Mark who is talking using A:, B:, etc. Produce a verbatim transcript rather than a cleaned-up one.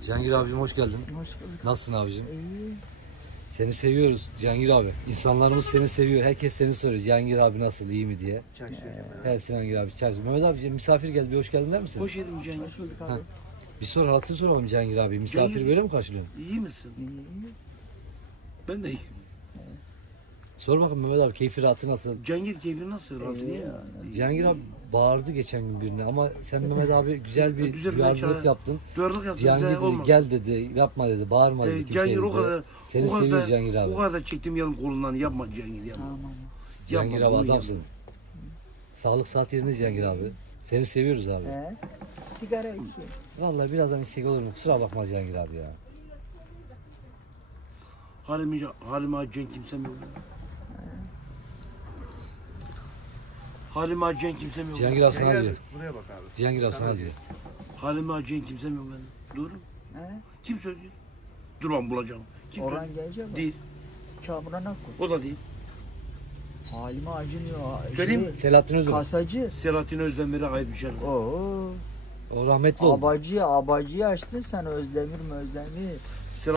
A: Cihangir abicim hoş geldin.
B: Hoş bulduk.
A: Nasılsın abicim?
B: İyi.
A: Seni seviyoruz Cihangir abi. İnsanlarımız seni seviyor. Herkes seni soruyor. Cihangir abi nasıl, iyi mi diye.
C: Çay söyleyeyim
A: Hepsi Cihangir abi. Çay. Mehmet abicim misafir geldi. Bir hoş geldin der misin?
C: Hoş geldin Cengiz.
B: Hoş bulduk
A: Ha.
B: abi.
A: Bir sor hatır soralım Cihangir abi. Misafir
C: Cihangir-
A: böyle mi karşılıyorsun?
C: İyi misin?
B: İyi.
C: Ben de iyiyim.
A: Sor bakın Mehmet abi keyfi rahatı nasıl?
C: Cengiz keyfi nasıl? Rahat
B: İyi
C: değil mi?
B: ya.
A: Cihangir abi bağırdı geçen gün birine ama sen Mehmet abi güzel bir
C: Güzel bir
A: duyarlılık
C: çay-
A: yaptın.
C: Dörtlük yaptım.
A: Cihangir
C: Cihangir
A: dedi
C: olmasın.
A: gel dedi yapma dedi bağırma dedi
C: Ee,
A: kimseye
C: Cihangir o
A: dedi.
C: kadar,
A: Seni
C: o kadar,
A: seviyor
C: da-
A: Cihangir abi.
C: o kadar da çektim yanım kolundan. Yapma Cihangir yapma.
B: Tamam.
A: Cihangir
C: Yapma,
A: abi
C: bunu
A: adamsın.
C: yapma.
A: Sağlık saat yerinde Cihangir abi. Seni seviyoruz abi.
B: He? Sigara içiyor.
A: Vallahi birazdan istek olur mu? Kusura bakma Cihangir abi ya.
C: Halime, halime acıyan kimsem yok. Halime acıyan kimsem yok.
A: Cihangir abi sana diyor.
D: Buraya bak abi.
A: Cihangir abi sana diyor.
C: Halime acıyan kimsem yok benim. Doğru mu?
B: He?
C: Kim söylüyor? Dur ben bulacağım. Kim
B: Orhan
C: söylüyor?
B: gelecek mi?
C: Değil.
B: Kamuran Akku.
C: O da değil.
B: Halime acınıyor.
C: Söyleyeyim mi?
B: Şey,
A: Selahattin Özür.
B: Kasacı.
C: Selahattin Özdemir'e ait bir şey.
B: Oo.
A: O rahmetli oldu.
B: Abacı, abacıyı açtın sen Özdemir mi Özdemir?